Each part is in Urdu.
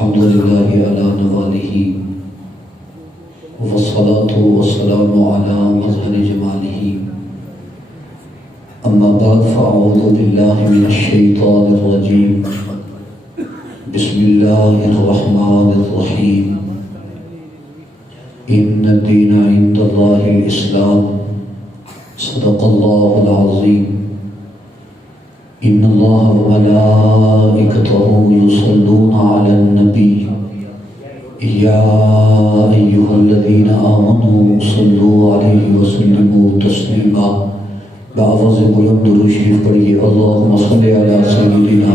الحمد لله على نواله والصلاة والسلام على مظهر جماله أما بعد فأعوذ بالله من الشيطان الرجيم بسم الله الرحمن الرحيم إن الدين عند الله الإسلام صدق الله العظيم إن الله وملائكته يصلون على النبي يا أيها الذين آمنوا صلوا عليه وسلموا تسليما بآواز بلند درود شریف پڑھیے اللهم صل على سيدنا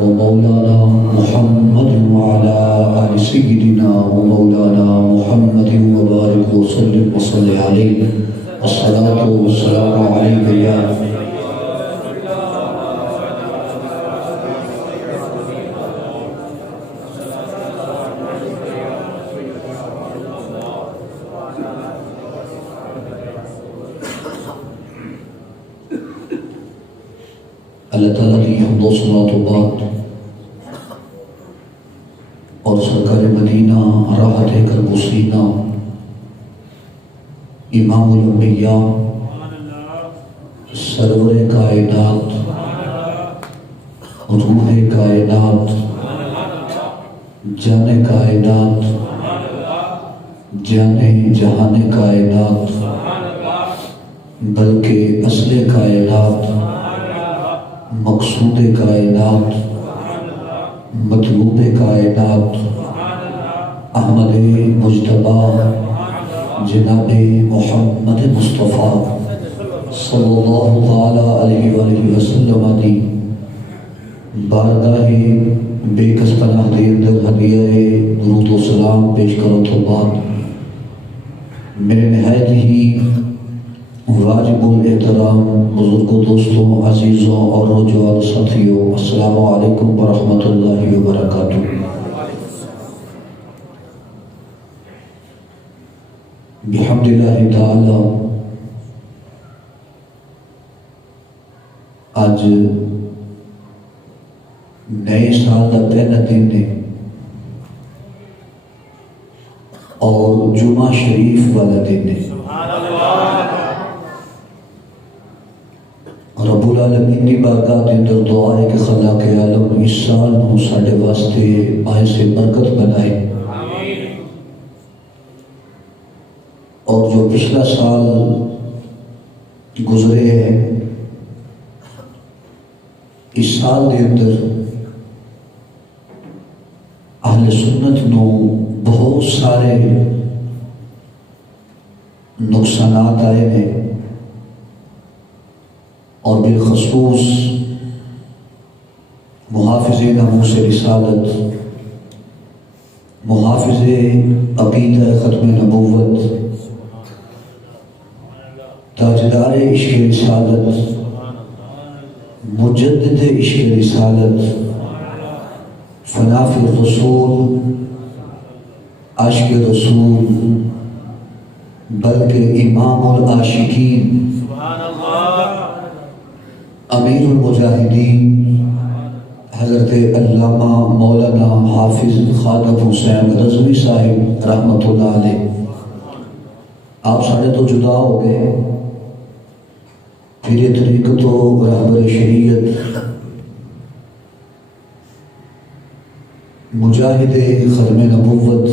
ومولانا محمد وعلى آل سيدنا ومولانا محمد وبارك وسلم وصل عليه الصلاة والسلام عليك يا اللہ تعالیٰ کی حمد و صلوات و بعد اور سرکار مدینہ راحت کرب و سینہ امام الانبیاء سرور کائنات روح کائنات جان کائنات جان جہان کائنات بلکہ اصل کائنات مقصود کائنات مطلوب کائنات احمد مجتبی جناب محمد مصطفیٰ صلی اللہ تعالیٰ علیہ وآلہ وسلم دی بارگاہ بے کس پناہ دے اندر ہدیہ درود و سلام پیش کرو تو بعد میرے نہایت ہی واجب الاحترام بزرگوں دوستوں عزیزوں اور نوجوان ساتھیوں السلام علیکم ورحمۃ اللہ وبرکاتہ۔ بحمد اللہ تعالی آج نئے سال کا پہلا دن ہے اور جمعہ شریف والا دن ہے۔ رب العالمین کی بارگاہ کے اندر دعا ہے کہ خالق عالم اس سال نو ساڈے واسطے باعث برکت بنائے اور جو پچھلا سال گزرے ہے اس سال کے اندر اہل سنت نو بہت سارے نقصانات آئے ہیں اور بالخصوص محافظ ناموس رسالت، محافظ عقیدہ ختم نبوت، تاجدار عشق رسالت، مجدد عشق رسالت، فناف الرسول، عاشق رسول، بلکہ امام العاشقین، امیر المجاہدین حضرت علامہ مولانا حافظ خادم حسین رضوی صاحب رحمۃ اللہ علیہ آپ سارے تو جدا ہو گئے، پھر یہ طریقت و رہبر شریعت مجاہد ختم نبوت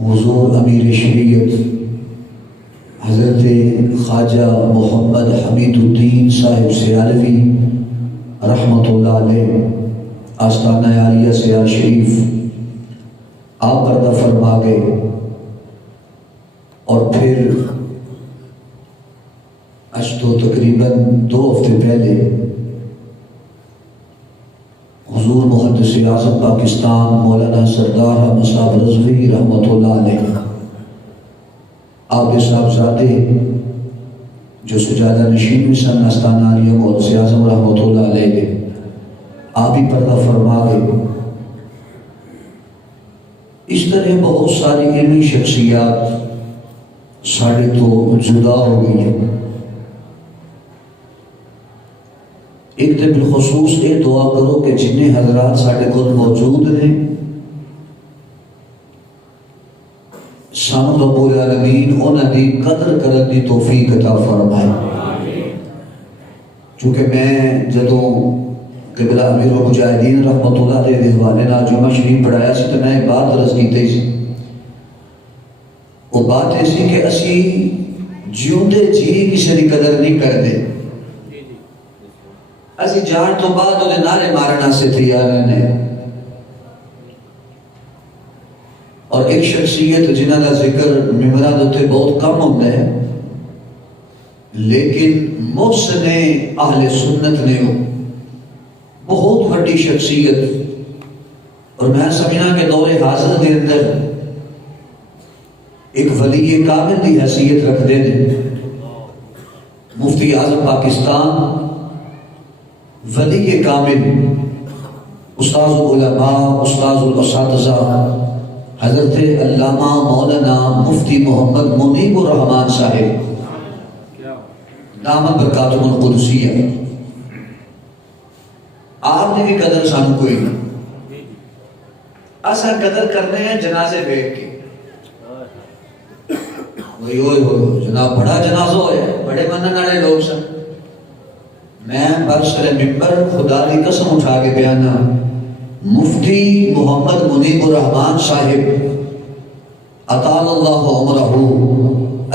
حضور امیر شریعت حضرت خواجہ محمد حمید الدین صاحب سیالوی رحمۃ اللہ علیہ آستانہ عالیہ سیال شریف آپ پردہ فرما گئے، اور پھر آج تو تقریباً 2 ہفتے پہلے حضور محدث اعظم پاکستان مولانا سردار احمد صاحب رضوی رحمۃ اللہ علیہ آپ کے صاحبزادے جو سجادہ نشین بھی سن آستانہ عالیہ محدث اعظم رحمۃ اللہ علیہ کے آپ ہی پردہ فرما گئے۔ اس طرح بہت ساری علمی شخصیات ساڑھے تو جدا ہو گئی ہیں۔ ایک تو بالخصوص یہ دعا کرو کہ جن حضرات سارے کو موجود نے سانو رب العالمین انہاں دی قدر کرن دی توفیق عطا فرمائے. چونکہ میں جدوں قبلہ امیر المجاہدین رحمۃ اللہ علیہ دے حوالے نال جمعہ شریف پڑھایا سی تو میں ایک بات عرض کیتی سی. وہ بات ایسی کہ اسی جیوندے جی کسی دی قدر نہیں کرتے. اسی جان تو بعد انہیں نعرے مارنا سے تیار ہیں. اور ایک شخصیت جنہ کا ذکر ممبراں تے بہت کم ہوتا ہے لیکن محسن اہل سنت نے ہو بہت بڑی شخصیت. اور میں سمجھنا کہ دور حاضر کے اندر ایک ولی کامل کی حیثیت رکھتے ہیں. مفتی اعظم پاکستان ولی کامل استاذ العلماء استاذ الاساتذہ حضرت علامہ مولانا مفتی محمد منیب الرحمان صاحب دامت برکاتہم القدسیہ. آپ نے بھی قدر سانو کوئی نہیں. ایسا قدر کرنے ہیں جنازے بیٹھ کے وہی ہوئے جناب بڑا جنازہ ہوئے بڑے منن والے لوگ سن. میں برسر ممبر خدا کی قسم اٹھا کے بیانا مفتی محمد منیب الرحمان صاحب اطال اللہ عمرہ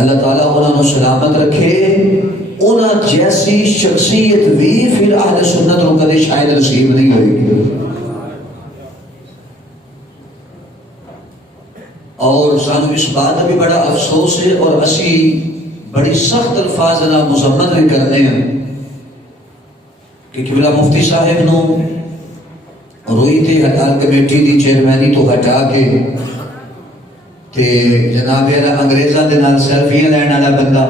اللہ تعالیٰ انہوں نے سلامت رکھے. انہاں جیسی شخصیت بھی پھر اہل سنت کو کدی شاید نصیب نہیں ہوئی. اور سانو اس بات بھی بڑا افسوس ہے اور اسی بڑی سخت الفاظ نال مذمت بھی کرنے ہیں کہ قبلہ مفتی صاحب نو روئی تھی ہٹال کمیٹی دی چیئرمینی تو ہٹا کے تے جناب انگریزاں دے نال سیلفیاں لین والا بندہ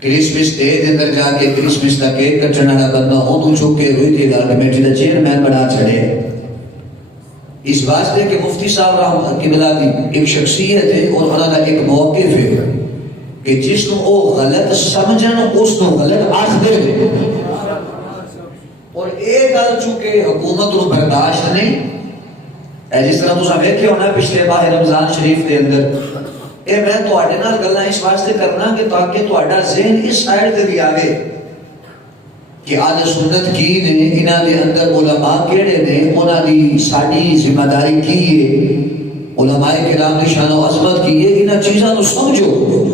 کرسمس ڈے دے اندر جا کے کرسمس دا کیک کٹن والا بندہ اونوں چک کے روئی تھی ہٹال کمیٹی دا چیئرمین بنا چھڑے. اس واسطے کہ مفتی صاحب رحمۃ قبلہ دی ایک شخصیت ہے اور انہاں دا ایک موقف ہے کہ جس نو او غلط سمجھن اس نو غلط آکھ دے. اور ایک گل چونکہ حکومت کو برداشت نہیں جس طرح تساں ویکھیا ہونا پچھلے ماہ رمضان شریف کے اندر اے میں تواڈے نال گلاں اس واسطے کرنا کہ تاکہ تہاڈا ذہن اس سائڈ تے بھی آوے کہ اہل سنت کی نے انہاں دے اندر علماء کیڑے نے انہاں دی ساڈی ذمہ داری کی ہے علماء کرام دی شان و عظمت کی ہے. انہاں چیزاں نو سمجھو.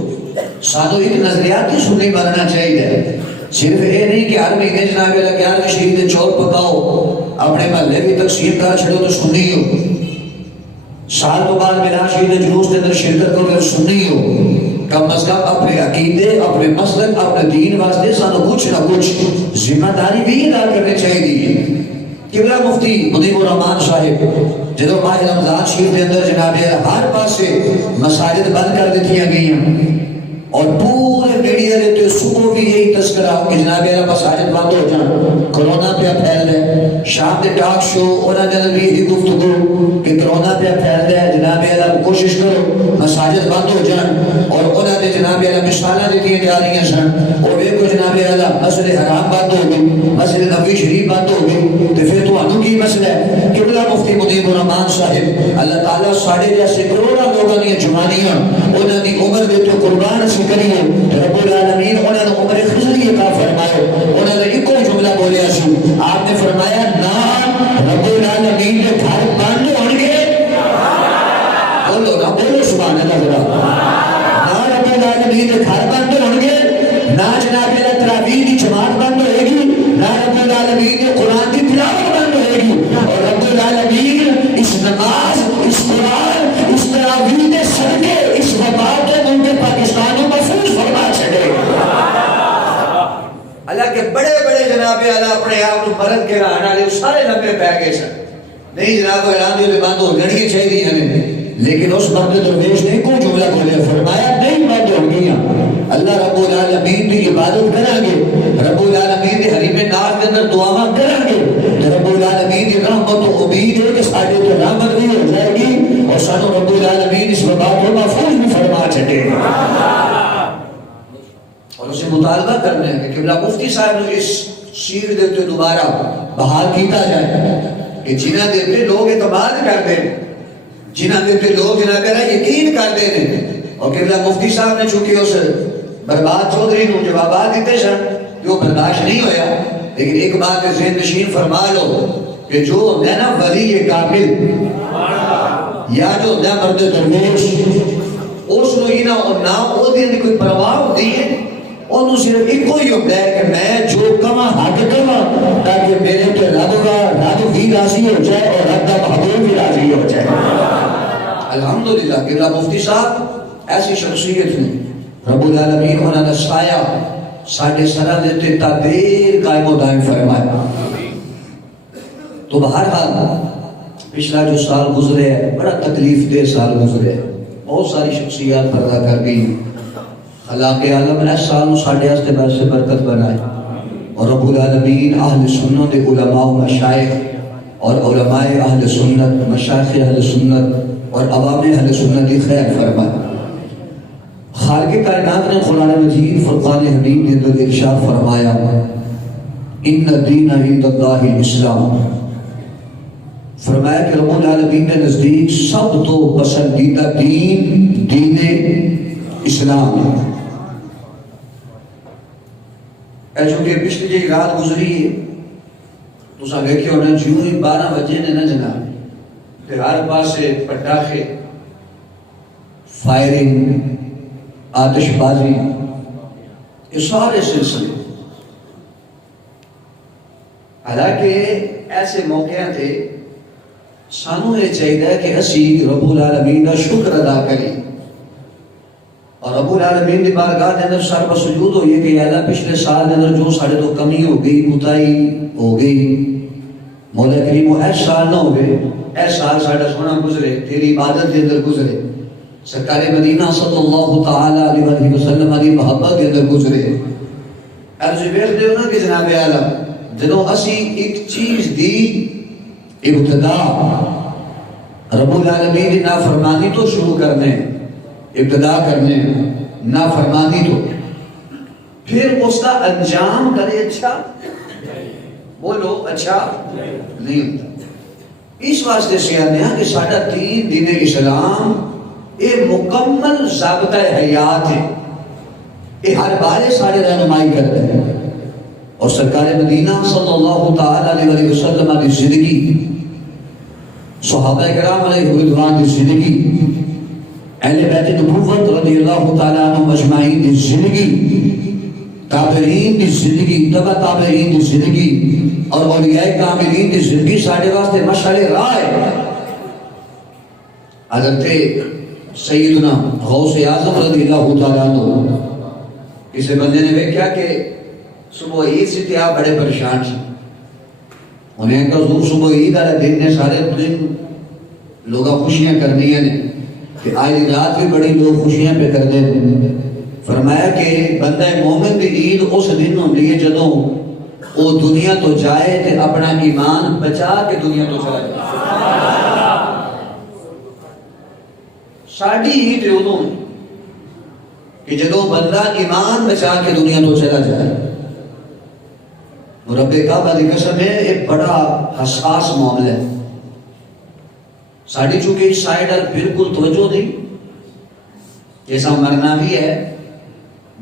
سانو ایک نظریاتی سنی بننا چاہیے. صرف یہ نہیں کہ ہر مہینے جناب اللہ 11ویں شریف دے چور پکاؤ اپنے محلے بھی تقسیم کر چھڑو تو سنی ہو. سال تو بعد میلاد شریف دے جلوس کے اندر شرکت کرو تو سنی ہو. کم از کم اپنے عقیدے اپنے مسلک اپنے دین واسطے سانو کچھ نہ کچھ ذمہ داری بھی ادا کرنے چاہیے. قبلہ مفتی منیب الرحمان صاحب جدو ماہ رمضان شریف کے اندر جناب ہر پاسے مساجد بند کر دیتی گئی اور پورے میڈیا دیتے صبح بھی یہی تذکرہ کہ جناب اللہ مساجد بند ہو جان کرونا پہ پھیل رہا ہے. شام کے ٹاک شو انہوں نے بھی یہی گفتگو کہ کرونا پہ پھیل رہا ہے جناب اللہ کوشش کرو مساجد بند ہو جان. اور انہوں نے جناب اللہ مثالیں دیتی جا رہی ہیں سن اور دیکھو جناب اللہ مسجد حرام بند ہو گئی مسجد نبوی شریف بند ہو گئی تو پھر تو کی مسئلہ ہے. قبلہ مفتی منیب الرحمان صاحب اللہ تعالیٰ ساڑھے جیسے کروڑا لوگوں نے جوانیاں انہوں نے عمر دیتے قربان سے کریے. رب العالمین انہوں نے عمر خضری عطا فرمائے. انہوں نے ایک جملہ بولیا سی آپ نے فرمایا نہ رب العالمین کے گھر بند ہوں گے بولو نہ بولو سبحان اللہ ذرا نہ رب العالمین کے گھر بند ہوں گے نہ جناب اللہ تراویح کی جماعت بند ہوئے گی نہ رب العالمین کے قرآن کی تلاوت بند ہوئے گی. اور رب العالمین اس نماز اس قرآن اس تراویح کے صدقے اس وبا کے ملک پاکستان کو محفوظ فرما چھڑے. اللہ کے بڑے بڑے جناب اللہ اپنے آپ کو مرد کے رہنا لے سارے لمبے پہ گئے سن نہیں جناب اعلان دیے بند ہو جڑی چاہیے ہمیں لیکن اس مرد درویش نے کوئی جملہ بولے فرمایا نہیں بند ہو گیا. اللہ رب العالمین کی عبادت کریں گے رب العالمین کے حریم ناز کے اندر دعا کریں گے رب العالمین کی رحمت و امید ہے کہ سارے تو رحمت بھی ہو جائے گی اور سانو رب العالمین اس وبا کو محفوظ بھی فرما چھٹے اور اسے مطالبہ کرنے ہیں کہ قبلہ مفتی صاحب نے اس سیر دے تے دوبارہ بحال کیتا جائے کہ جنہ دے تے لوگ اعتماد کر دیں، جنہ دے تے لوگ جنہ کرا یقین کر دیں. اور قبلہ مفتی صاحب نے چونکہ اس برباد چودھری نو جوابات دیتے سن کہ وہ برداشت نہیں ہویا، لیکن ایک بات ذہن نشین فرما لو کہ جو ہے نا ولی کامل یا جو ہے مرد درویش، اس نو ہی نہ او دین کوئی پرواہ ہوتی ہے، انہوں صرف ایک ہی ہوتا ہے کہ میں جو کما حق کما تاکہ میرے تے رب بھی راضی ہو جائے اور رب کا محبوب بھی راضی ہو جائے. الحمدللہ قبلہ مفتی صاحب ایسی شخصیت ہیں، رب العالمین انہوں نے سایہ ساڑھے سرہ دیتے تا دیر قائم و دائم فرمایا. تو بہرحال پچھلا جو سال گزرے ہے بڑا تکلیف دہ سال گزرے ہے، بہت ساری شخصیات پردہ کر گئی. خلاق عالم نے اس سال ساڑھے ہستے سے برکت بنائے اور رب العالمین اہل سنت علماء و مشائخ اور علماء اہل سنت، مشائخ اہل سنت اور عوام اہل سنت کی خیر فرمائے. خالق کائنات نے قرآن مجید فرقان حمید کے اندر ارشاد فرمایا ان الدین عند اللہ الاسلام. فرمایا کہ رب العالمین نے نزدیک سب تو پسندیدہ دین دین اسلام ہے. اے چونکہ پچھلی جی رات گزری ہے تو سا دیکھے ہونا جیوں ہی 12 بجے نے نہ جناب کہ ہر پاسے پٹاخے، فائرنگ، آتش بازی، یہ سارے سلسلے. حالانکہ ایسے موقع تھے سانو یہ چاہیے کہ اسی رب العالمین کا شکر ادا کریں اور رب العالمین کی بارگاہ کے اندر سر پر سجود ہوئیے کہ اللہ پچھلے سال کے اندر جو سارے تو کمی ہو گئی، کوتاہی ہو گئی، مولا کریم ایس سال نہ ہوئے، ایس سال ساڑھا سونا گزرے، تیری عبادت کے اندر گزرے، سرکار مدینہ صلی اللہ تعالی علیہ وسلم علی محبت کے اندر گزرے. عرض بیخ دے ہونا کہ جناب عالم جنہوں اسی ایک چیز دی ابتدا رب العالمین کی نافرمانی تو شروع کرنے، ابتدا کرنے نافرمانی تو پھر اس کا انجام کرے اچھا، بولو اچھا نہیں ہوتا. اس واسطے سے آنے ہیں کہ ساڑھا دین اسلام یہ مکمل ضابطہ حیات ہے، یہ ہر بارے ساڑھے رہنمائی کرتے ہیں. اور سرکار مدینہ صلی اللہ تعالی علیہ وسلم کی زندگی، صحابہ کرام علیہ رضوان کی زندگی، اہل بیت نبوت رضی اللہ تعالی عنہ مجمعین کی زندگی، تابعین کی زندگی، تبع تابعین کی زندگی اور اولیاء کاملین کی زندگی ساڑھے واسطے مشعل راہ ہے. حضرت سیدنا غوث اعظم رضی اللہ تعالیٰ عنہ کسی بندے نے دیکھا کہ صبح عید سے تھے آپ بڑے پریشان سے، انہیں کہا حضور صبح عید والے دن نے سارے دن لوگا خوشیاں کرنی ہیں کہ آج رات بھی بڑی لوگ خوشیاں پہ کر دیں. فرمایا کہ بندہ مومن دی عید اس دن ہوتی ہے جدوں وہ دنیا تو جائے تے اپنا ایمان بچا کے دنیا تو چلا جائے. ساڑھی عید ادوں کہ جدوں بندہ ایمان بچا کے دنیا تو چلا جائے. رب کعبہ دی قسم ہے ایک بڑا حساس معاملہ ہے. ساڑھی چونکہ اس سائیڈ بالکل توجہ دی، جیسا مرنا بھی ہے،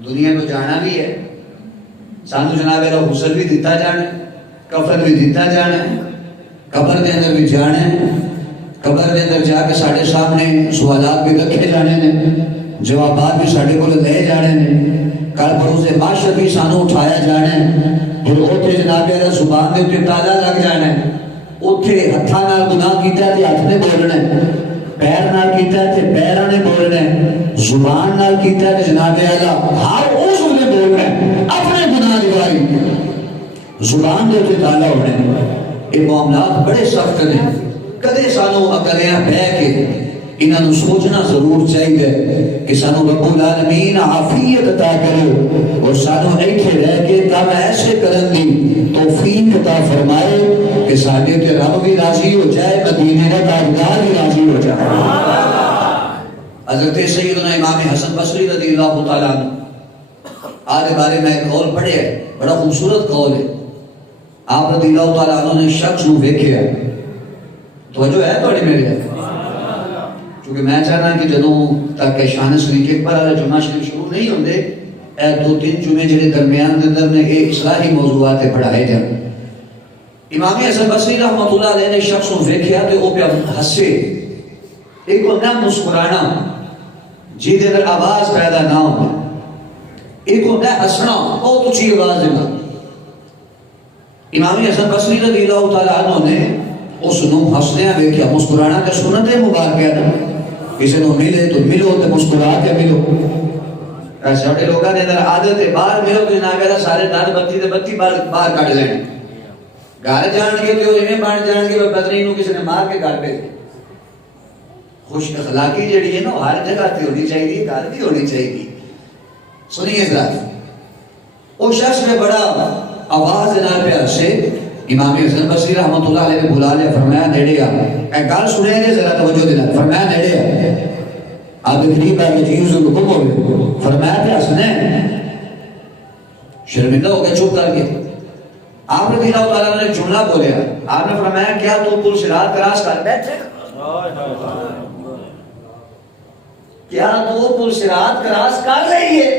دنیا کو جانا بھی ہے، سانو جناب اللہ غسل بھی دیتا جانا، کفن بھی دیتا جانا، قبر دے اندر بھی جانا، قبر دے اندر جا کے ساڑھے سامنے سوالات بھی رکھے جانے نے، جوابات بھی ساڑھے کو لے جانے نے، کل بروز معاشر بھی سانو اٹھایا جانا، پھر اوتے جناب اللہ زبان دے تے تالا لگ جانا، اوتے ہتھاں نال گناہ کیتا تے ہتھ نے بولنا، پیر نال کیتا تے پیراں نے بولنا، زبان نال کیتا تے جناب اللہ ہر اس نے بولنا، اپنے گناہ دیواری زبان دے تے تالا ہونا. یہ معاملات بڑے سخت نے، کدے سانو اکلیاں بہ کے انہاں سوچنا ضرور چاہیے کہ سانو رب العالمین عافیت عطا کرے اور سانو ایتھے رہ کے کام ایسے کرن دی توفیق عطا فرمائے کہ ساڈے تے رب بھی راضی ہو جائے، مدینے کا تاجدار بھی راضی ہو جائے. حضرت سیدنا امام حسن بصری رضی اللہ تعالیٰ عنہ آج بارے میں ایک قول پڑھے ہے، بڑا خوبصورت قول ہے. آپ رضی اللہ تعالیٰ عنہ نے شخص نو ویکھیا توجہ ہے تھوڑی میرے کیونکہ میں چاہنا کہ جدوں تک شان شریف پر والے جمعہ شریف شروع نہیں ہوندے اے 2-3 جمعے جڑے درمیان دے اندر نے ایک اصلاحی موضوعات پڑھائے جان. امام حسن بصری رحمۃ اللہ علیہ نے شخص نو ویکھیا تے او پیا ہسے ایک ہوندا مسکرانا جی دے اندر آواز پیدا نہ ہو ایک ہوندا ہسنا بہت اونچی آواز دینا. امام حسن بصری رضی اللہ تعالیٰ عنہ نے اس نو ہسدیاں ویکھیا. مسکرانا تے سنت مبارک ہے نا کسی نو ملے تو ملو تے مسکرا کے ملو. ساڈے لوگاں دے اندر عادت ہے باہر ملو تو جناب ہے سارے دن بتی تے بتی باہر کڈ لین گھر جان کے تے ایویں بن جان کے پتنی نو کسی نے مار کے گھر بھیج. خوش اخلاقی جڑی ہے نا ہر جگہ تے ہونی چاہیے گھر بھی ہونی چاہیے. سنیے ذرا وہ شخص نے بڑا آواز نال پیا سے امام حسن بصری رحمۃ اللہ علیہ نے بلا لیا. فرمایا نیڑے آ اے گل سنے جے ذرا توجہ دینا. فرمایا نیڑے آ آپ قریب آ کے چیز حکم ہو گئے. فرمایا پہ ہسنے شرمندہ ہو گیا چپ کر کے. آپ رضی اللہ تعالیٰ نے جملہ بولیا. آپ نے فرمایا کیا تو پل صراط کراس کر بیٹھے کیا تو پل صراط کراس کر رہی ہے؟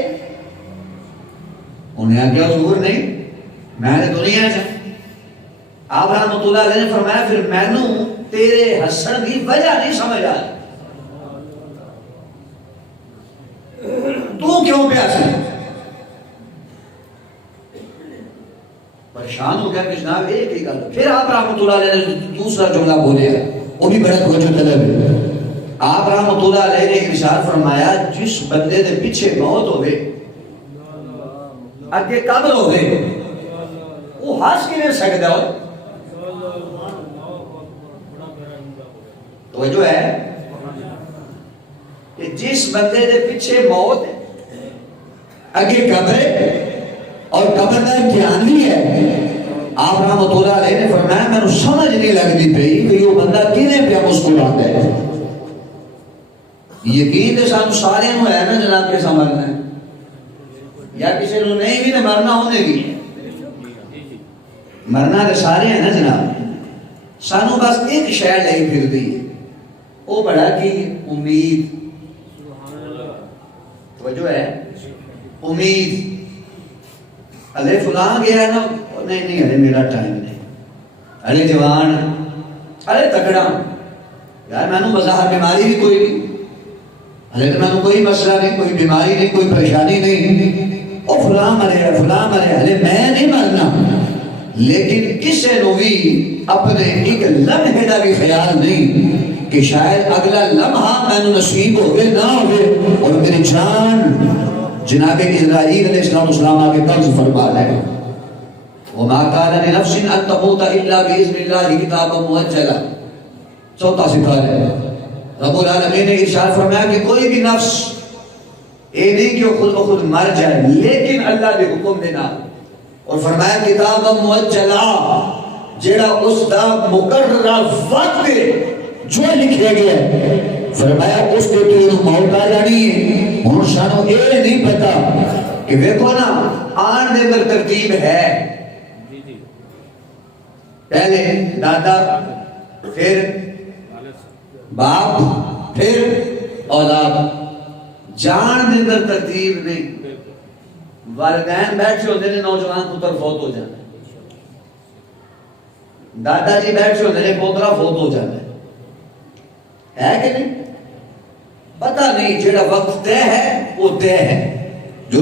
انہیں کیا حضور نہیں میں نے دنیا سے. آپ رحمۃ اللہ علیہ نے فرمایا پھر میں نو تیرے ہسن کی وجہ نہیں سمجھ آئی. تو کیوں پہ ہسے؟ پریشان ہو گیا کہ جناب ایک ہی گل. پھر آپ رحمۃ اللہ علیہ نے دوسرا جملہ بولے وہ بھی بڑا توجہ طلب ہے. آپ رحمۃ اللہ علیہ نے ارشاد فرمایا جس بندے دے پیچھے موت ہوئے اگے قبر ہوئے وہ ہنس کے نہیں سکتا ہو. توجہ ہے کہ جس بندے دے پیچھے موت اگے قبر اور قبر کا امتحان نہیں ہے. آپ رحمۃ اللہ علیہ نے فرمایا میں نے سمجھ نہیں لگتی پئی کہ یہ بندہ کینے پیا مسکراتا ہے. یقین تو سانو سارے نو ہے نا جناب کے سمجھنا ہے یا کسی نو نہیں بھی تو مرنا ہونے بھی مرنا تو سارے ہیں نا جناب. سانو بس ایک شے لئی پھر دی وہ بڑا کی امید. توجہ ہے امید. ارے فلاں گیا نا نہیں نہیں ارے میرا ٹائم نہیں. ارے جوان ارے تگڑا یار میں نے بظاہر بیماری بھی کوئی نہیں. ارے میں نے کوئی مسئلہ نہیں کوئی بیماری نہیں کوئی پریشانی نہیں. او فلاں مرے فلاں مرے. ارے میں نہیں مرنا لیکن کسی نو بھی اپنے ایک لمحے کا بھی خیال نہیں کہ شاید اگلا لمحہ میں نے نصیب ہوئے نہ ہوئے اور میری جان جناب اسرائیل علیہ السلام آگے قبض فرما لے. وما كان لنفس ان تموت الا باذن الله كتابا مؤجلا. چوتھا سپارہ ہے. رب العالمین نے ارشاد فرمایا کہ کوئی بھی نفس یہ نہیں کہ وہ خود بخود مر جائے لیکن اللہ کے حکم دینا. اور فرمایا کتابا مؤجلا جڑا اس دا مقررہ وقت جو لکھے گیا ہے. فرمایا اس کے تو موت آ جانی ہے. ہن سانو یہ نہیں پتا کہ دیکھو نا آن دے اندر ترتیب ہے. پہلے دادا پھر باپ پھر اولاد. جان دے اندر ترتیب نہیں. والدین بیٹھے ہوتے ہیں نوجوان پتر فوت ہو جاتا ہے. دادا جی بیٹھے ہوتے ہیں پوترا فوت ہو جاتا ہے کہ نہیں؟ پتہ نہیں. جڑا وقت طے ہے وہ طے ہے جو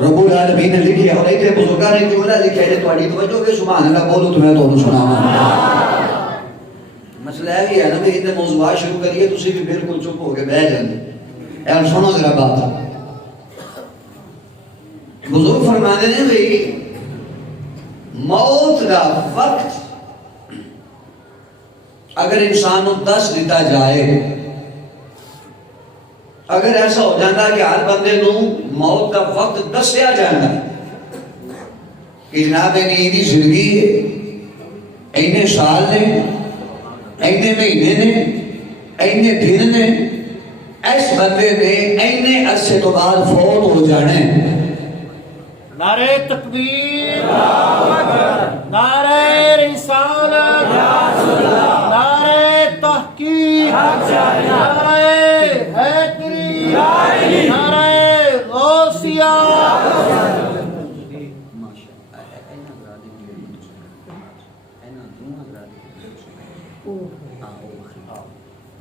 رب العالمین نے لکھی ہے. اور ایتھے بزرگاں نے جملہ لکھا ہے تہاڈی توجہ کے سبحان اللہ بولو تو میں تانوں سناواں. مسئلہ ہے کہ نا بھی اتنے موضوعات شروع کریے تسی بھی بالکل چپ ہو کے بیٹھ جاندے. اے سنو ذرا بات. بزرگ فرماتے ہیں بھئی موت کا وقت اگر انسان کو دس دیتا جائے اگر ایسا ہو جاتا کہ ہر بندے نو موت کا وقت دسیا جانا کہ جناب نیدی زندگی ہے اینے سال نے اینے مہینے نے اینے دن نے اس بندے نے اینے عرصے تو بعد فوت ہو جانے. نعرہ تکبیر. نعرہ رسالت، نعرہ تحقیق، نعرہ حیدری، نعرہ غوثیہ.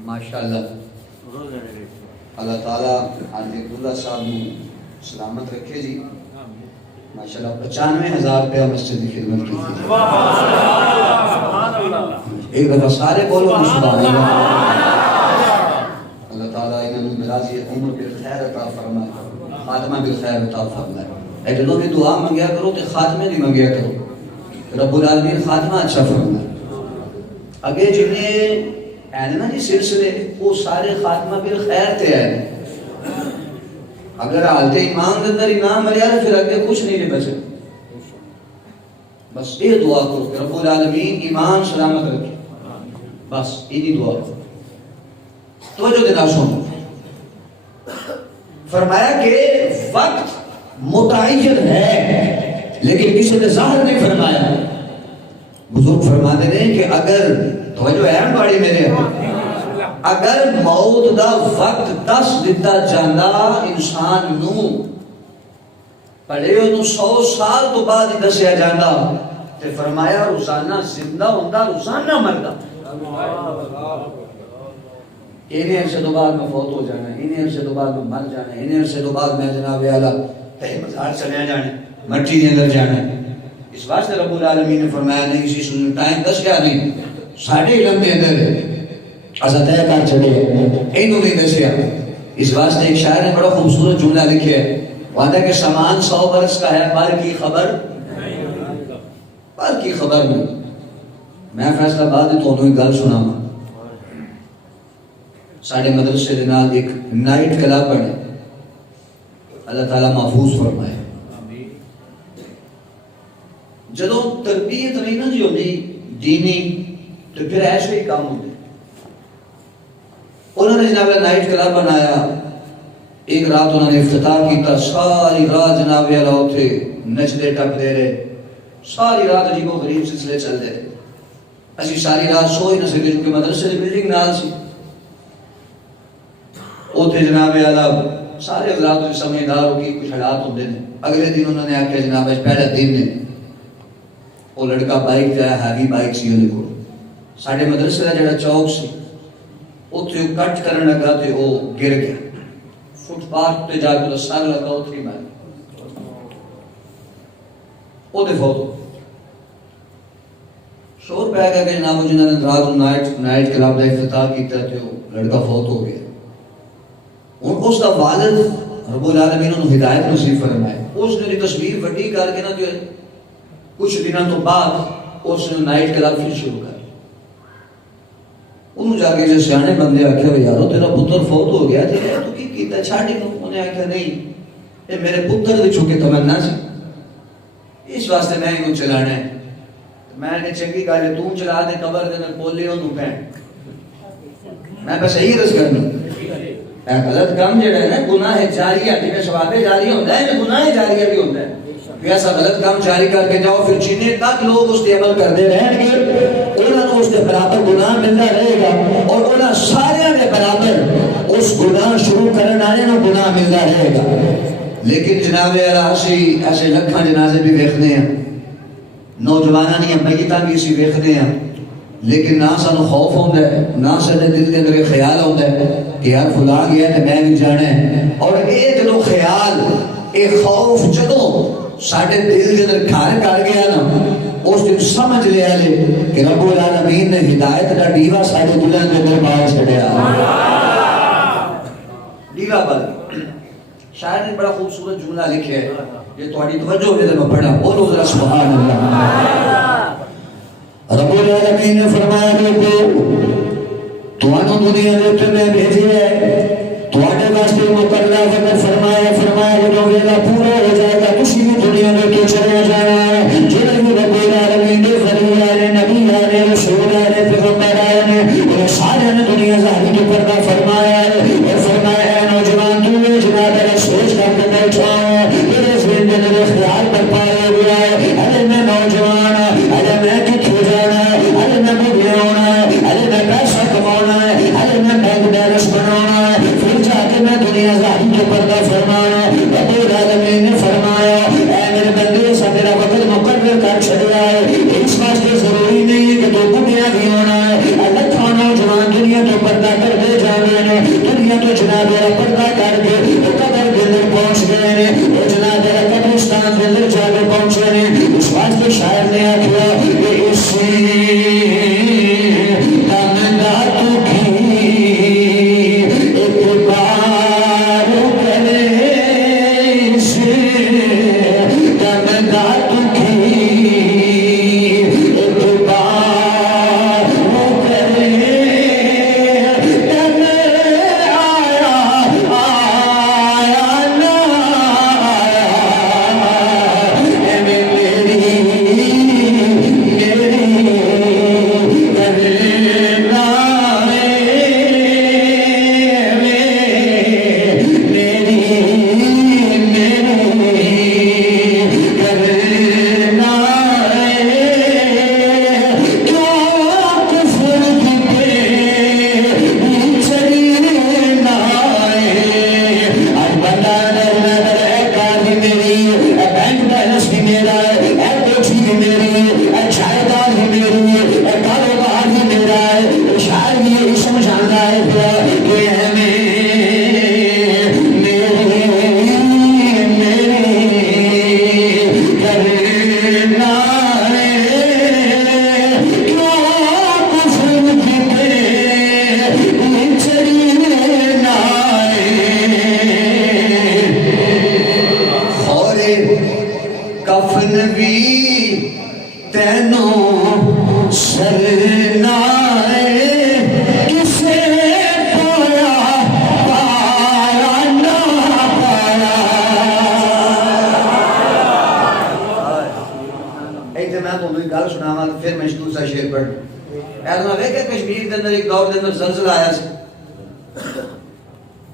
ماشاءاللہ. اللہ تعالیٰ حاجی عبداللہ صاحب نے سلامت رکھے جی. ماشاءاللہ 95,000 روپیہ مسجد کی خدمت کی تھی. ایک دفعہ سارے بولو سبحان اللہ. اللہ تعالیٰ انہوں نے راضی عمر بالخیر عطا فرمائے، خاتمہ بالخیر عطا فرمائے. اے جدوں بھی دعا منگیا کرو تے خاتمے نہیں منگیا کرو. رب العالمین خاتمہ اچھا فرمائے. اگے جنہیں ہے نا جی سلسلے وہ سارے خاتمہ بالخیر تے ہے. اگر حالت ایمان کے اندر ایمان مریا ہے پھر اگے کچھ نہیں بچے. بس یہ دعا کرو کہ رب العالمین ایمان سلامت رکھے. بس یہی دعا کرو. توجہ دینا سنو. فرمایا کہ وقت متعین ہے لیکن کسی نے ظاہر نہیں فرمایا. بزرگ فرماتے ہیں کہ اگر توجہ ہے بڑی میرے اگر موت دا وقت دس دیتا جانا انسان نو پڑے انہوں 100 سال تو بعد ہی دسیا جانا تے فرمایا روزانہ زندہ ہوندہ روزانہ مردہ. انہیں عرصے تو بعد میں فوت ہو جانا، انہیں عرصے تو بعد میں مر جانا، انہیں عرصے تو بعد میں جناب اعلیٰ تہی مزار چلے جانے، مٹی کے اندر جانا. اس واسطے رب العالمین نے فرمایا نہیں اسی سنو ٹائم دسیا نہیں ساڑھے علم دے اندر اسا طے کر چلے اینو نہیں دسیا. اس واسطے ایک شاعر نے بڑا خوبصورت جملہ لکھا ہے. وعدہ کہ سامان 100 برس کا ہے پر کی خبر نہیں. میں فیصلہ بعد تو انہوں گل سنا ہوں. ساڑھے مدرسے دے نال ایک نائٹ کلب بنے. اللہ تعالیٰ محفوظ فرمائے. جدوں تربیت نہیں نا جی ہوندی دینی تو پھر ایسے ہی کام ہوتے. انہوں نے جناب نائٹ کلب بنایا. ایک رات انہوں نے افتتاح کیتا. ساری رات جناب اللہ ہوتے نچدے ٹپ دے رہے. ساری رات عجیب و غریب سلسلے چل دے رہے. اسی ساری رات سوئی نہ سکے چونکہ مدرسے کی بلڈنگ نال سی. اوتے جناب اللہ سارے حضرات جو سمجھدار ہو کی کچھ حالات ہوتے ہیں. اگلے دن انہوں نے آکھیا جناب پہلے دن نے وہ لڑکا بائک جایا ہیوی بائک سی انہوں کو ساڑھے مدرسے کا جڑا چوک سی اتنے وہ کٹ کرنے لگا تو وہ گر گیا. فٹ پاتھ تے جا کے سر لگا اتنی ماری وہ فوت ہو. شور پہ گیا کہ جناب جنہوں نے رات نائٹ کلب کا افتتاح کیتا تو لڑکا فوت ہو گیا. اس کا والد رب العالمین نے ہدایت نصیب فرمائے. اس نے تصویر وڈی کر کے نا جو کچھ دنوں تو بعد اس نے نائٹ کلب پھر شروع کر. انہوں جا کے جو سیانے بندے آکھے یارو تیرا پتر فوت ہو گیا تھے تو کی کیتا چھاڑی نو. انہیں آکھا نہیں یہ میرے پتر دے چکے تمنا سی اس واسطے میں انہوں چلانا ہے. میں نے چنگی گالے تو چلا دے قبر دے میں بولے انہوں پہن میں بس یہی رس کرنا. اے غلط کام جڑا ہے نا گناہ جاریہ جنہیں ثواب جاریہ ہوتا ہے گناہ جاریہ بھی ہوتا ہے. ایسا غلط کام جاری کر کے جاؤ پھر جنہیں تک لوگ اس کے عمل کرتے رہیں گے انہوں کو اس کے برابر گناہ ملتا رہے گا اور انہوں سارے کے برابر اس گناہ شروع کرنے آنے میں گناہ ملتا رہے گا. لیکن جناب ایسے لکھاں جنازے بھی دیکھتے ہیں نوجوانہ نہیں میتاں بھی اسی دیکھتے ہیں لیکن نہ سانو خوف ہوتا ہے نہ سارے دل کے اندر خیال ہوتا ہے کہ یار فلاں گیا تو میں بھی جانا ہے. اور یہ جدو خیال یہ خوف جدو ساڑھے دل کے اندر گھر کر گیا نا اس دن سمجھ لیا لے کہ رب العالمین نے ہدایت کا ڈیوا ساڑھے دلہن کے اندر باہر چھڑیا. ڈیوا بل شاعر نے بڑا خوبصورت جملہ لکھا ہے یہ تھوڑی توجہ ہوئے تو میں پڑھا بولو ذرا سبحان اللہ. رب العالمین نے فرمایا دیکھو تمہاروں دنیا میں میں بھیجی ہے تمہارے واسطے مقررہ وقت فرمایا جو ویلا پورا ہو جائے گا کسی بھی دنیا میں تو چلا جانا ہے. جنہیں بھی رب العالمین نے فرمایا آئے نبی آئے رسول آئے پیغمبر آئے انہیں سارے نے دنیا ظاہر کے پردہ فرمایا ہے اور فرمایا ہے نوجوان تو نے جناب اگر سوچ کر کے بیٹھا ہے میرے ذہن کے اندر خیال پر پایا ہوا ہے ارے میں نوجوان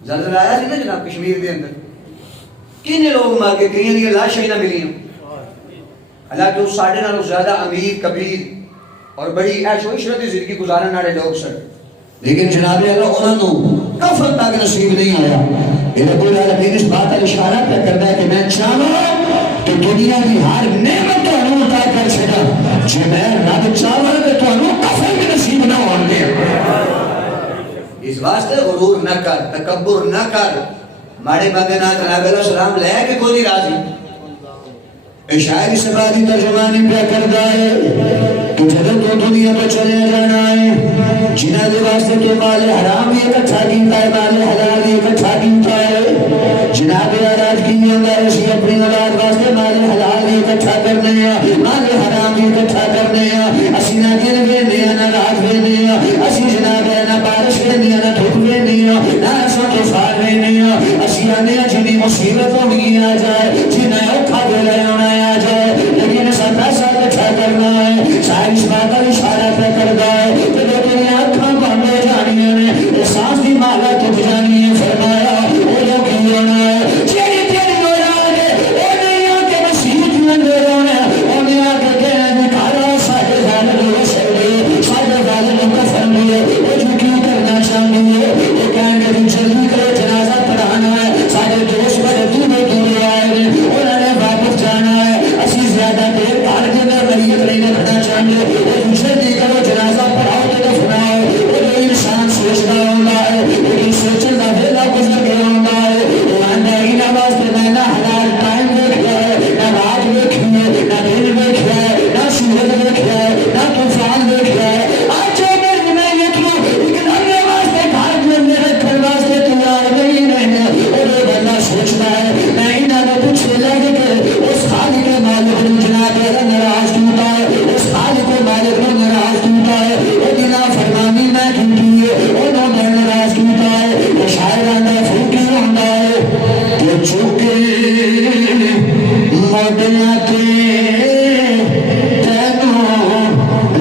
زلزلہ آیا سی نا جناب کشمیر دے اندر کنے لوگ مار کے کئی دی لاشیں نہ ملی حالانکہ اس ساڈے نالوں زیادہ امیر کبیر اور بڑی عیش و عشرت دی زندگی گزارن والے لوگ سن لیکن جناب اللہ انہاں نوں کفن تک نصیب نہیں آیا یہ رب العالمین اس بات کا اشارہ پہ کرتا ہے کہ میں چاہوں تو دنیا کی ہر نعمت تانوں عطا کر سکا جے میں رب چاہواں تے تانوں کفن بھی نصیب نہ ہون دے اس واسطے غرور نہ کر تکبر نہ کر ماڑے بندے نہ جناب علیہ السلام لے کے کوئی راضی شاعر اس بات کی ترجمانی پہ کرتا ہے کہ جب تو دنیا تو چلے جانا ہے جنہاں دے واسطے تو مال حرام بھی اکٹھا کیتا ہے مال حلال بھی اکٹھا کیتا ہے جناب آراج کی اندر اسی اپنی اولاد واسطے مال حلال بھی اکٹھا کرنے ہیں مال حرام بھی اکٹھا کرنے ہیں اسی نہ دن ویندے ہیں نہ رات ویندے ہیں اسی جناب نہ بارش ویندے ہیں نہ دھوپ ویندے ہیں نہ ایسا طوفان ویندے ہیں اسی آنے جنہیں مصیبت ہوگی آ جائے جنہیں اوکھا ویلے ہونا آ جائے لیکن ایسا پیسہ اکٹھا کرنا ہے شاعر اس بات کا اشارہ پہ کرتا ہے کہ جو تیری آنکھاں بندے جانی ہیں سانس کی مالا ٹوٹ جانی ہے فرمایا وہ جو کی ہونا ہے چیری تیری ہو جانے وہ نہیں آ کے مسیح کی اندر ہونا وہ نہیں آ کے کہنے کارا ساڑھے والے شہدے ساڑھے والے کفن لیے وہ جو کیوں کرنا چاہتے ہیں وہ کہنے کہ جلدی کرو جنازہ پڑھانا ہے ساڑھے دوست بڑے دونوں دور آئے ہیں انہوں نے واپس جانا ہے اسی زیادہ دیر کار کے اندر مریت نہیں رکھنا چاہتے وہ جلدی کرو جنازہ پڑھاؤ تو دفناؤ وہ جو انسان سوچنا ہوتا ہے وہ جو سوچنا ویلا گزر گیا ہوتا ہے وہ آندہ ہی نواز پہ میں نہ حلال ٹائم دیکھا ہے نہ رات دیکھی ہے نہ دن دیکھا ہے نہ سورج دیکھا ہے نہ طوفان دیکھا ہے آج جو میں یہ کیوں لیکن اگلے واسطے گھر میں میرے گھر واسطے تیار نہیں رہنا اور وہ بندہ سوچنا ہے میں انہوں نے پوچھے لگے کہ اس خالی کے مالک نے جناب ناراض کیوں ہے اس خالی کے مالک نے ناراض کیوں ہے وہ دنا فرمانی میں کیوں کی ہے انہوں نے ناراض کیوں ہے وہ شاعر آندہ پھوکی ہوندہ ہے کہ چکے مدیاں کے تینوں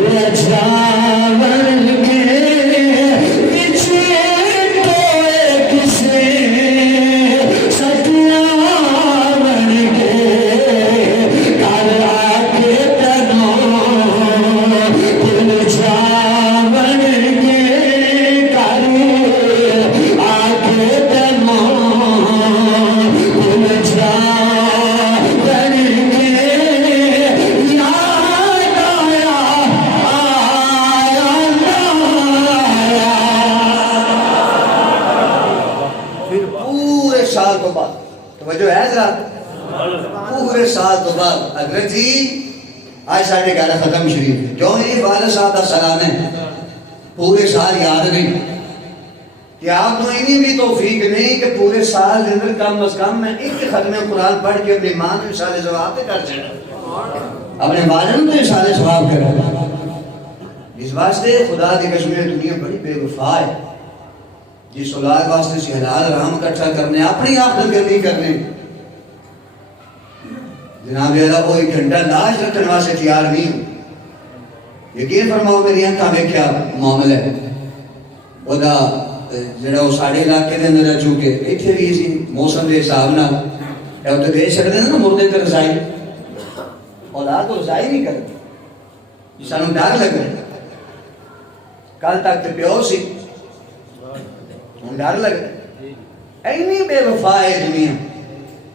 رجاون کے پیچھے تو ایک سے ستیاون کے کر آکے تینوں دل جاون کے کر آکے تینوں دل جاون کے یاد آیا پھر پورے سال تو بعد توجہ ہے ذرا پورے سال تو بعد حضرت جی آج ساڑھے 11 ختم شریف کیوں نہیں والد صاحب کا سلام ہے پورے سال یاد نہیں کہ آپ کو انہی بھی توفیق نہیں کہ پورے سال کے اندر کم از کم میں ایک ختم قرآن پڑھ کے اپنی ماں کو اشارے ثواب پہ کر چڑھا اپنے والدوں کو اشارے ثواب کرا اس واسطے خدا دی قسم دنیا بڑی بے وفا ہے جس اولاد واسطے سے حلال حرام اکٹھا کرنے اپنی آخرت گندی کرنے جناب اللہ وہ ایک گھنٹہ لاش رکھنے واسطے تیار نہیں ہو یقین فرماؤ میری آنکھاں میں کیا معاملہ ہے خدا جڑا وہ ساڑھے علاقے دے اندر چونکہ ایتھے بھی اسی موسم دے حساب نال اے تے دے چھڑدے نا مردے تے رسائی اولاد کو رسائی نہیں کرتی سانوں ڈر لگ رہا کل تک تے پیو سی ہن ڈر لگ رہا اینی بے وفا ہے دنیا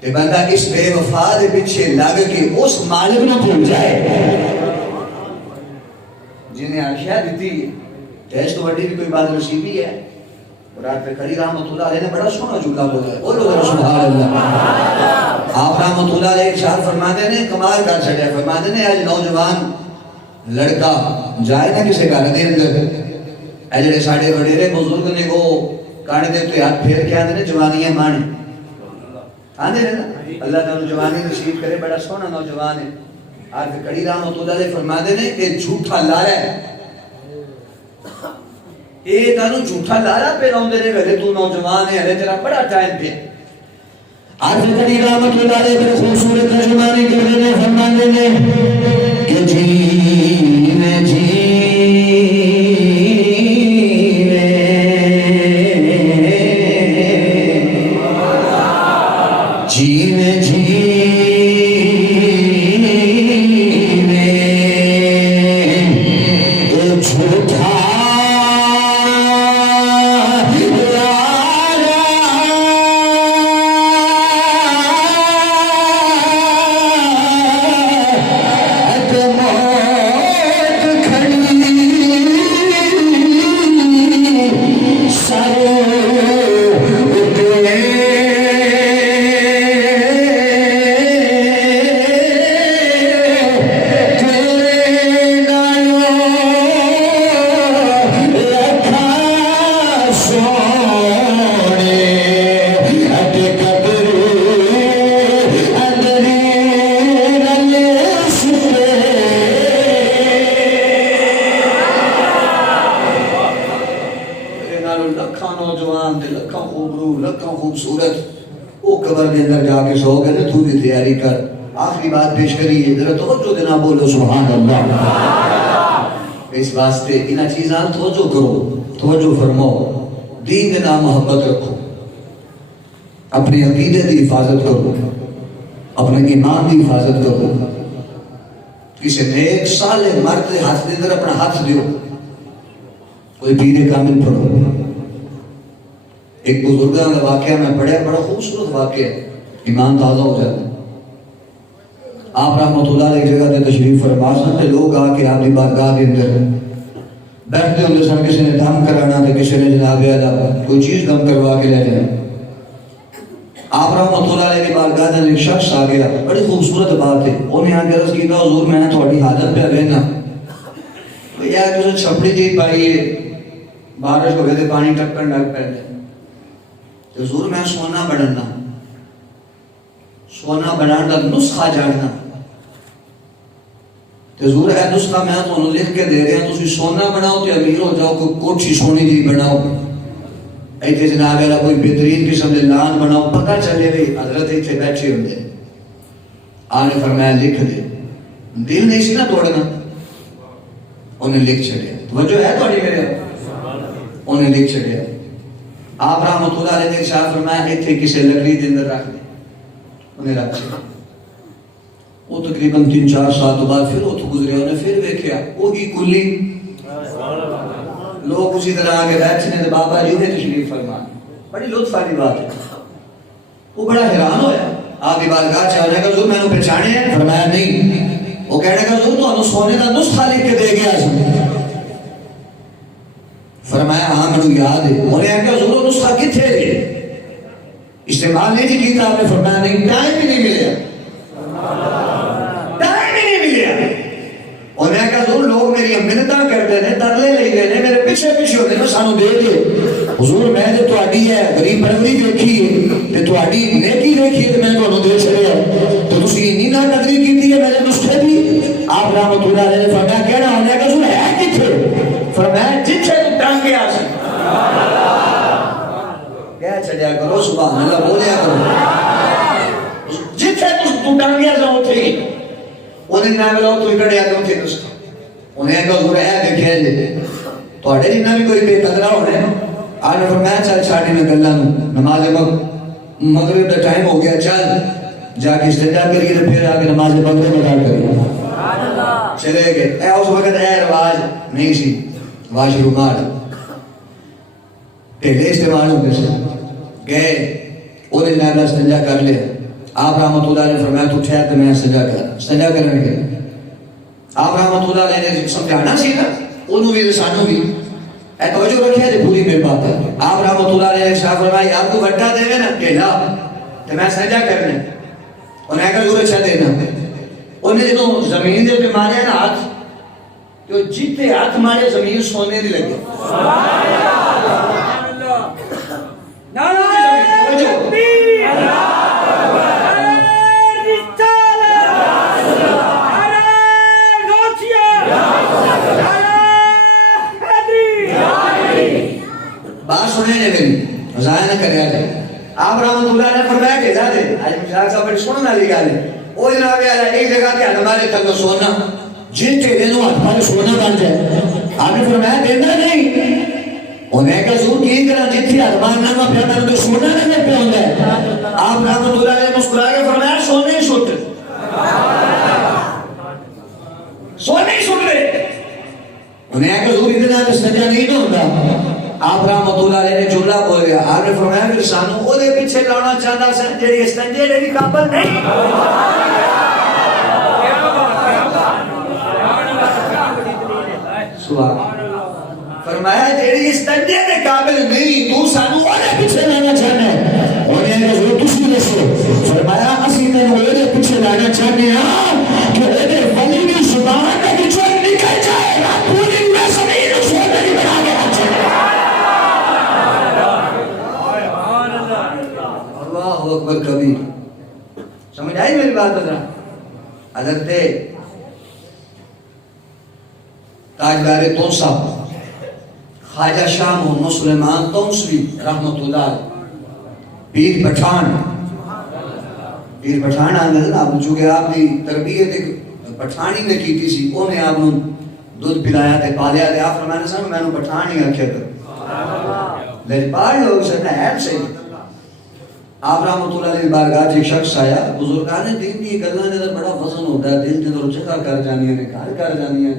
کہ بندہ اس بے وفا دے پیچھے لگ کے اس مالک نہ بھول جائے جنہیں عائشہ دیتی ہے اس تو بڑی بھی کوئی بات نصیبی ہے اور آج پہ قری رحمت اللہ علیہ نے بڑا سونا جملہ بولا ہے بولو ذرا سبحان اللہ آپ رحمت اللہ علیہ ارشاد فرماتے نے کمال کر چھڑیا فرماتے نے آج نوجوان لڑکا جائے نا کسی گھر دے اندر اے جڑے ساڈے وڈیرے بزرگ نے وہ کانے دے تو ہاتھ پھیر کے آندے نے جوانیاں مانے آندے نے نا اللہ تعالی جوانی نصیب کرے بڑا سونا نوجوان ہے آج پہ قری رحمت اللہ علیہ فرماتے نے کہ جھوٹا لارا ہے ایک انو جھوٹا لارا پہ لاؤندے نے گھرے تو نوجوان ہے ہلے تیرا بڑا ٹائم پہ آج قری رحمت اللہ علیہ بڑے خوبصورت ترجمانی کرتے ہیں فرماتے ہیں کہ جینے تیاری کر آخری بات پیش کریے ذرا توجہ دینا بولو سبحان اللہ اس واسطے انہاں چیزاں توجہ کرو توجہ فرماؤ دین کے نام محبت رکھو اپنے عقیدے کی حفاظت کرو اپنے ایمان کی حفاظت کرو کسی نیک صالح مرد کے ہاتھ دے اندر اپنا ہاتھ دیو کوئی پیر کامل پڑھو ایک بزرگاں کا واقعہ میں پڑھا بڑا خوبصورت واقعہ ہے ایمان تازہ ہو جاتا ہے آپ رحمت اللہ علیہ جگہ تے تشریف فرما سکتے لوگ آ کے آپ کی بارگاہ کے اندر بیٹھتے ہوتے سن کسی نے دم کرانا تو کسی نے جناب اعلیٰ کوئی چیز دم کروا کے لے جائیں آپ رحمت اللہ علیہ کی بارگاہ کے ایک شخص آ گیا بڑی خوبصورت بات ہے انہیں آ کے عرض کیا حضور میں تھوڑی حاجت پہ رہنا یار کسی چھپڑی جی پائیے بارش ہو گئے تھے پانی ٹپکن ڈگ پہلے حضور میں سونا بڑھنا سونا بنانا کا نسخہ جاننا تے حضور اے نسخہ میں تانوں لکھ کے دے رہا تسی سونا بناؤ تے امیر ہو جاؤ کوئی کوٹھی سونی دی بناؤ ایتھے جناب والا کوئی بہترین قسم دے لان بناؤ پتہ چلے بھئی حضرت ایتھے بیٹھے ہوندے آنے فرمایا لکھ دے دل نہیں سی نا توڑنا انہیں لکھ چھڑیا توجہ ہے تھوڑی میرے انہیں لکھ چھڑیا آپ رحمت اللہ علیہ نے ارشاد فرمایا ایتھے کسے لکڑی دے اندر رکھ دے انہیں رکھ چھڑیا وہ تقریباً 3-4 سال تو بعد پھر وہ تو گزرے انہیں پھر دیکھیا وہی کلی لوگ اسی طرح آگے بیٹھنے دے بابا جی انہیں تشریف فرمان بڑی لطف والی بات ہے وہ بڑا حیران ہویا آپ کی بارگاہ چاہنے کا حضور میں نے پہچانے ہیں فرمایا نہیں وہ کہنے کا حضور تو انہوں سونے کا نسخہ لکھ کے دے گیا فرمایا ہاں میں یاد ہے انہیں کہا حضور نسخہ کتھے ہے استعمال نہیں کی آپ نے فرمایا نہیں ٹائم ہی نہیں ملیا انہیں کہا حضور لوگ میری منتاں کرتے ہیں ترلے لیندے نے میرے پیچھے پیچھے ہوندے نے سانو دے دے حضور میں تے تہاڈی ہے غریب پروری دیکھی ہے تے تہاڈی نیکی دیکھی ہے تے میں تانوں دے چھڑیا تے تسی اتنی نا قدری کیتی ہے میرے نسخے دی آپ رحمۃ اللہ علیہ نے فرمایا کہنا انہیں کہا حضور ہے کتھے فرمایا جتھے تو ٹانگیا سی کہہ چھڑیا کرو سبحان اللہ بولیا کرو جتھے تو ٹانگیا سا اوتھے انہیں نہ ملو تو کڑیا تے اوتھے نسخہ انہیں کہا حضور ہے دیکھیا جی تہاڈے جنہ بھی کوئی بے قدرا ہونا ہے آج نے فرمایا چل چھاڑی میں گلاں نوں نماز مغرب دا ٹائم ہو گیا چل جا کے استنجا کریے تے پھر آ کے نماز مغرب ادا کریے چلے گئے اے اس وقت اے رواج نہیں سی واش رومال پہلے استعمال ہوتے سے گئے اور انہیں استنجا کر لیا آپ رحمۃ اللہ نے فرمایا تو ٹھہر تے میں استنجا کرنے گئے آپ رحمۃ اللہ نے سمجھانا سی نا انہوں بھی سانو بھی اے توجہ رکھے جی پوری میری بات ہے آپ رحمۃ اللہ نے شاہ فرمایا آپ کو بٹا دے گا نا ٹھیلا تو میں استنجا کرنے انہیں کہا ضرور اچھا دینا انہیں جدوں زمین دے اوپر مارے نا ہاتھ تو جتنے ہاتھ مارے زمین سونے دی لگے بات سنے نے میری ضائع نہ کریا جائے آپ رحمۃ اللہ نے فرمایا کہ دے آج مشاق صاحب بڑی سننے والی گل ہے وہ جناب ایک جگہ تے ہمارے تھلو سونا جن تے دینو ہمارے سونا بن جائے آپ نے فرمایا دینا نہیں انہیں کہا حضور کی کرا جتھے ہزمان نامہ پیا میں تو سونا نہیں پہ ہوندا ہے آپ رحمۃ اللہ نے مسکرا کے فرمایا سونے ہی سٹ سونے ہی سٹ رہے انہیں کہا حضور اتنا استنجا نہیں تو ہوندا آپ رحمۃ اللہ علیہ نے جملہ بولیا آپ نے فرمایا کہ سانو او دے پیچھے لانا چاہتا سن جڑی استنجے دی قابل نہیں سبحان فرمایا جڑی استنجے دے قابل نہیں تو سانو او دے پیچھے لانا چاہنا ہے انہیں نے حضور تسی دسو فرمایا اسی نے او دے پیچھے لانا چاہنے ہاں کہ او دے ولی دی زبان دے وچوں نکل جائے گا پوری میں زمین سونے دی بنا کے اللہ اکبر کبیر سمجھ آئی میری بات حضرت حضرت تاجدار توسا خواجہ شاہ محمد سلیمان توسوی رحمت اللہ پیر پٹھان آندھا تھا آپ چونکہ آپ کی تربیت پٹھانی نے کی تھی سی انہیں آپ نے دودھ پلایا تھے پالیا تھے آپ فرمانے سامنے میں نے پٹھان ہی آکھیا کر لجپال لوگ سکتا ہے صحیح آپ رحمت اللہ علیہ بارگاہ ایک شخص آیا بزرگان دین کی گلاں دے بڑا وزن ہوتا ہے دل دے اندر جگہ کر جانی ہے گھر کر جانی ہے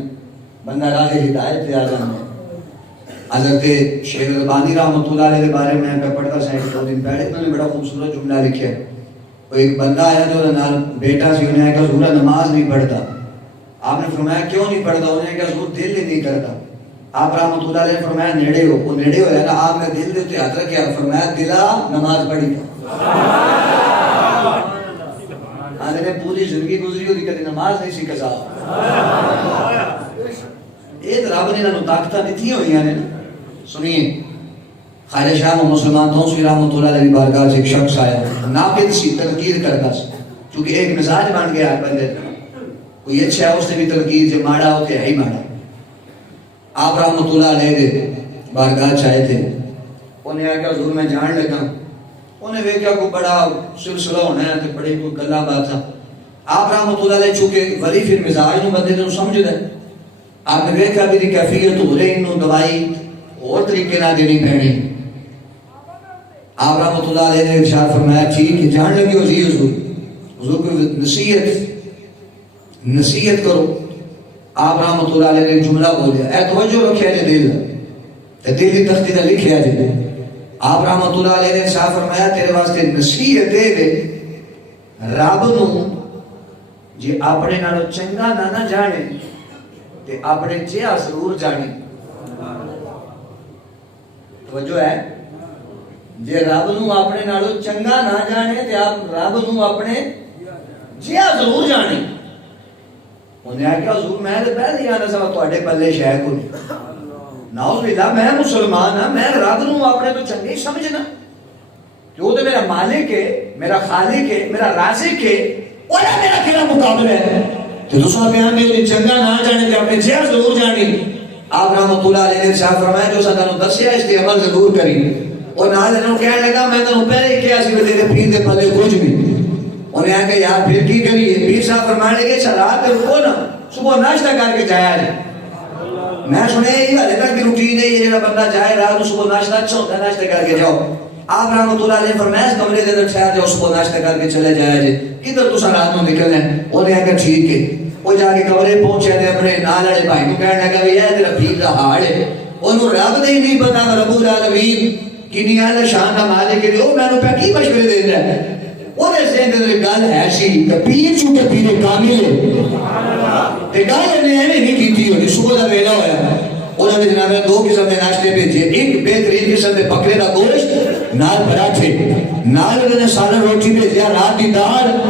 بندہ راہ ہدایت پہ آ جانا ہے حضرت شیخ البانی رحمت اللہ علیہ کے بارے میں پڑھتا سا ایک دو دن پہلے میں نے بڑا خوبصورت جملہ لکھا وہ ایک بندہ آیا جو نال بیٹا سی انہیں کہا حضور نماز نہیں پڑھتا آپ نے فرمایا کیوں نہیں پڑھتا انہیں کہا حضور دل ہی نہیں کرتا آپ رحمت اللہ علیہ نے فرمایا نیڑے ہو وہ نیڑے ہویا نا آپ نے دل دے ہاتھ رکھا فرمایا دلا نماز پڑھی آنے نے پوری زندگی گزری ہوتی کدی نماز نہیں سی قضا یہ رب نے انہوں طاقتاں دتی ہوئی ہیں سنیے خواجہ شاہ محمد سلیمان توسوی رحمۃ اللہ علیہ بارگاہ سے ایک شخص آیا ناقد سی تنقید کرتا سی چونکہ ایک مزاج بن گیا ہے بندے کوئی اچھا ہے اس نے بھی تنقید جو ماڑا ہوتے ہے ہی ماڑا آپ رحمۃ اللہ علیہ دے بارگاہ چاہے تھے انہیں آگیا حضور میں جان لگا انہیں ویکیا کوئی بڑا سلسلہ ہونا ہے تو بڑی کوئی گلا بات تھا آپ رحمۃ اللہ علیہ چونکہ ولی پھر مزاج نو بندے نو سمجھ دے آپ نے ویکیا بھی دی کیفیت ہو رہی انہوں دوائی اور طریقے نہ دینی پہنی آپ رحمۃ اللہ علیہ نے ارشاد فرمایا ٹھیک ہے جان لگی ہو جی حضور کو نصیحت کرو آپ رحمۃ اللہ علیہ نے جملہ بولیا اے توجہ رکھیا جے دل کی تختی دا لکھیا جے آپ رحمۃ اللہ علیہ نے ارشاد فرمایا تیرے واسطے نصیحت دے رب نو جی اپنے نالو چنگا نہ جانے تے اپنے چیا ضرور جانے توجہ ہے جی رب نو اپنے نالو چنگا نہ جانے تے آپ رب نو اپنے چیا ضرور جانے انہیں آیا کہ حضور میں تو پہلے ہی آنا سوا تواڈے پلے شے کو نہیں. نعوذ باللہ میں مسلمان ہاں, میں رب نو اپنے تو چنگے ہی سمجھنا کہ وہ تو میرا مالک ہے, میرا خالق ہے, میرا رازق ہے, اور میرا کیڑا مقابلہ ہے. تو دوسرا بیان دے چنگا نہ جانے تے اپنے جہل ضرور جانی. آپ رحمۃ اللہ علیہ نے ارشاد فرمایا جو سانو دسیا اس تے عمل ضرور کری. اور نال انہوں کہنے لگا میں تو پہلے ہی کیا سی تیرے پیر دے پلے کچھ نہیں. انہیں آیا کہ یار پھر کی کریے. پیر صاحب فرمانے لگے اچھا رات رکو نا, صبح ناشتہ کر کے جایا جائے. میں سنے یہ ہلے تک بھی روٹین ہے, یہ جڑا بندہ جائے رات کو صبح ناشتہ اچھا ہوتا ہے, ناشتہ کر کے جاؤ. آپ رحمۃ اللہ علیہ فرمایا اس کمرے کے اندر ٹھہر جاؤ, صبح ناشتہ کر کے چلے جایا جائے. کدھر تو رات کو نکلنا ہے. انہیں آیا کہ ٹھیک ہے. وہ جا کے کمرے پہنچے تے اپنے نال والے بھائی کو کہنے لگا بھی یہ تیرا پیر دا حال ہے. انہوں رب نے نہیں پتا رب العالمین کنی اعلی شان دا مالک ہے, وہ میں پہ کی مشورے دے رہا ہے. انہیں ذہن دے اندر گل ہے سی کہ پیر چونکہ پیر کامل ہے تے گل انہیں ایویں نہیں کیتی ہونی. صبح دا ویلا ہویا, انہوں نے جناب دو قسم کے ناشتے بھیجے. ایک بہترین قسم کے بکرے کا گوشت نال پراٹھے, نال انہوں نے سالن روٹی بھیجیا, رات کی دال